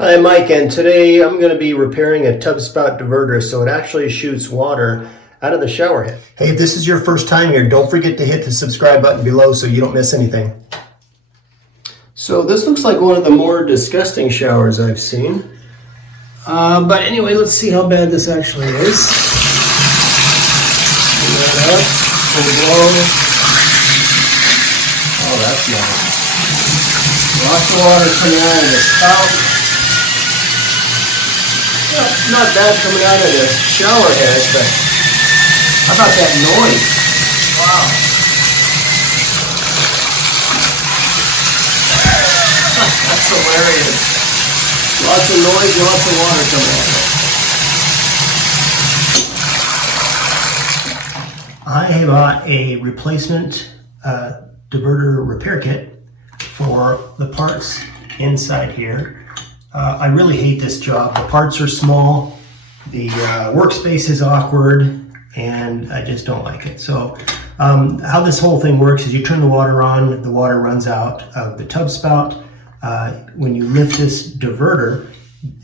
Hi, Mike, and today I'm going to be repairing a tub spout diverter so it actually shoots water out of the shower head. Hey, if this is your first time here, don't forget to hit the subscribe button below so you don't miss anything. So this looks like one of the more disgusting showers I've seen. But anyway, let's see how bad this actually is. Turn that up, full blown. Oh, that's nice. Lots of water coming out of the spout. Well, it's not bad coming out of the shower head, but how about that noise? Wow. That's hilarious. Lots of noise, lots of water coming out of it. I bought a replacement diverter repair kit for the parts inside here. I really hate this job. The parts are small, the workspace is awkward, and I just don't like it. So how this whole thing works is you turn the water on, the water runs out of the tub spout. When you lift this diverter,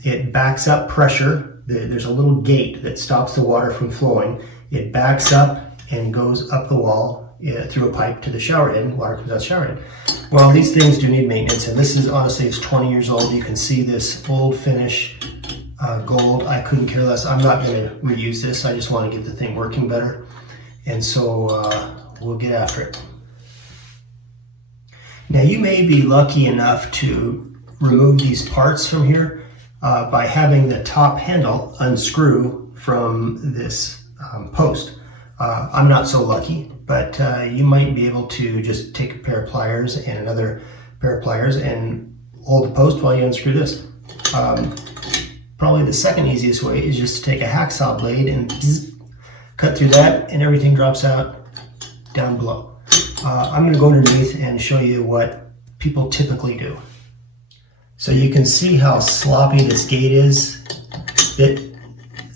it backs up pressure. There's a little gate that stops the water from flowing. It backs up and goes up the wall through a pipe to the shower head, and water comes out the shower head. Well, these things do need maintenance, and this is honestly, it's 20 years old. You can see this old finish gold. I couldn't care less. I'm not going to reuse this. I just want to get the thing working better, and so we'll get after it. Now, you may be lucky enough to remove these parts from here by having the top handle unscrew from this post. I'm not so lucky, but you might be able to just take a pair of pliers and another pair of pliers and hold the post while you unscrew this. Probably the second easiest way is just to take a hacksaw blade and cut through that, and everything drops out down below. I'm going to go underneath and show you what people typically do. So you can see how sloppy this gate is.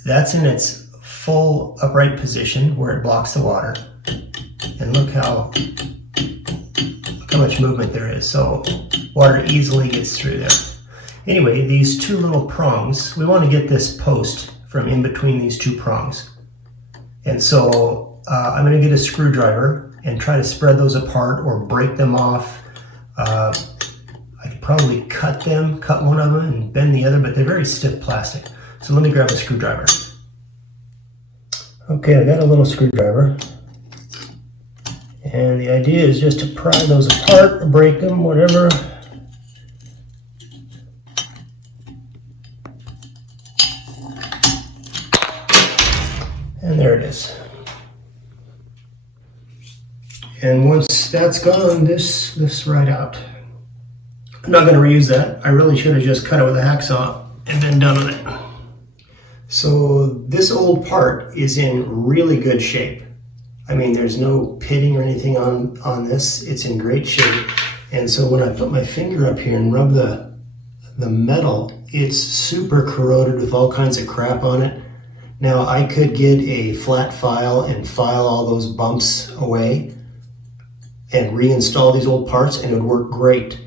That's in its full upright position where it blocks the water. And look how much movement there is. So water easily gets through there. Anyway, these two little prongs, we want to get this post from in between these two prongs. And so I'm going to get a screwdriver and try to spread those apart or break them off. I could probably cut one of them and bend the other, but they're very stiff plastic. So let me grab a screwdriver. Okay, I got a little screwdriver. And the idea is just to pry those apart or break them, whatever. And there it is. And once that's gone, this lifts right out. I'm not going to reuse that. I really should have just cut it with a hacksaw and been done with it. So this old part is in really good shape. I mean, there's no pitting or anything on this. It's in great shape. And so when I put my finger up here and rub the metal, it's super corroded with all kinds of crap on it. Now, I could get a flat file and file all those bumps away and reinstall these old parts, and it would work great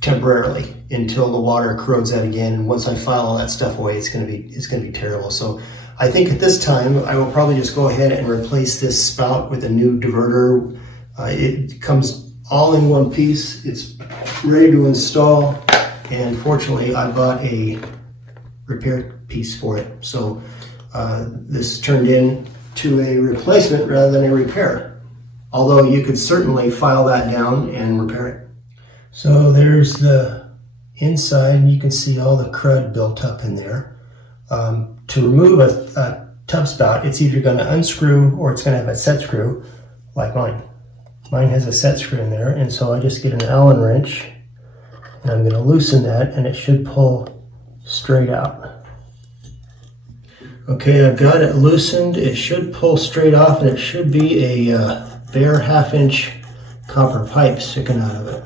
temporarily until the water corrodes out again. And once I file all that stuff away, it's gonna be terrible. So I think at this time I will probably just go ahead and replace this spout with a new diverter. It comes all in one piece. It's ready to install, and fortunately I bought a repair piece for it. So this turned into a replacement rather than a repair. Although you could certainly file that down and repair it. So there's the inside, and you can see all the crud built up in there. To remove a tub spout, it's either going to unscrew or it's going to have a set screw like mine. Mine has a set screw in there, and so I just get an Allen wrench and I'm going to loosen that, and it should pull straight out. Okay, I've got it loosened. It should pull straight off, and it should be a bare 1/2-inch copper pipe sticking out of it.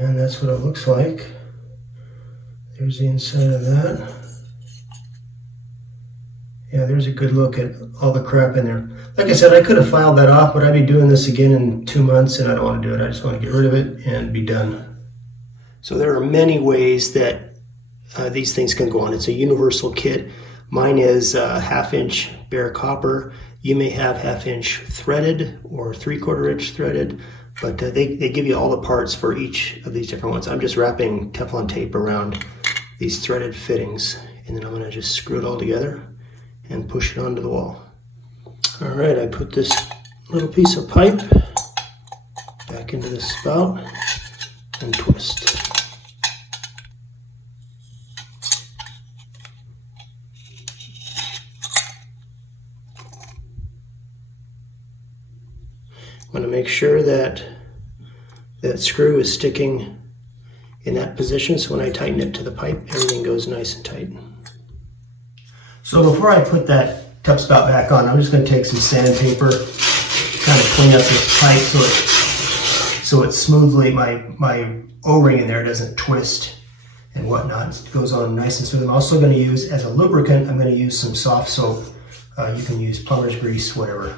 And that's what it looks like. There's the inside of that. Yeah, there's a good look at all the crap in there. Like I said, I could have filed that off, but I'd be doing this again in 2 months, and I don't want to do it. I just want to get rid of it and be done. So there are many ways that these things can go on. It's a universal kit. Mine is 1/2 inch bare copper. You may have 1/2 inch threaded or 3/4 inch threaded, but they give you all the parts for each of these different ones. I'm just wrapping Teflon tape around these threaded fittings, and then I'm going to just screw it all together and push it onto the wall. All right, I put this little piece of pipe back into the spout and twist. I want to make sure that that screw is sticking in that position, so when I tighten it to the pipe, everything goes nice and tight. So before I put that tub spout back on, I'm just going to take some sandpaper, kind of clean up this pipe so it smoothly, my O-ring in there doesn't twist and whatnot. It goes on nice and smooth. I'm also going to use, as a lubricant, I'm going to use some soft soap. You can use plumber's grease, whatever.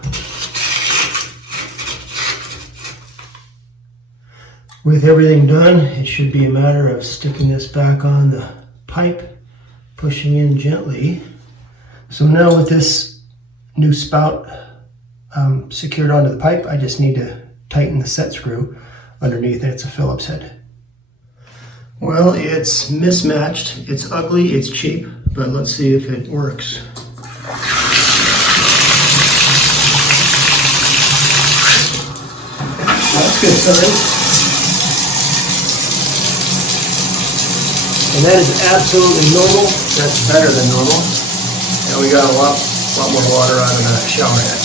With everything done, it should be a matter of sticking this back on the pipe, pushing in gently. So now with this new spout secured onto the pipe, I just need to tighten the set screw underneath it. It's a Phillips head. Well, it's mismatched, it's ugly, it's cheap, but let's see if it works. That's good sign. And that is absolutely normal. That's better than normal. And we got a lot more water out of the shower head.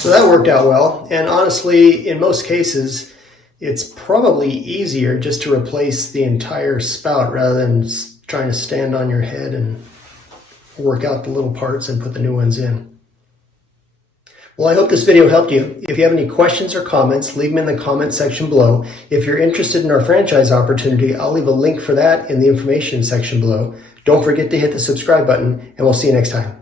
So that worked out well. And honestly, in most cases, it's probably easier just to replace the entire spout rather than trying to stand on your head and work out the little parts and put the new ones in. Well, I hope this video helped you. If you have any questions or comments, leave them in the comment section below. If you're interested in our franchise opportunity, I'll leave a link for that in the information section below. Don't forget to hit the subscribe button, and we'll see you next time.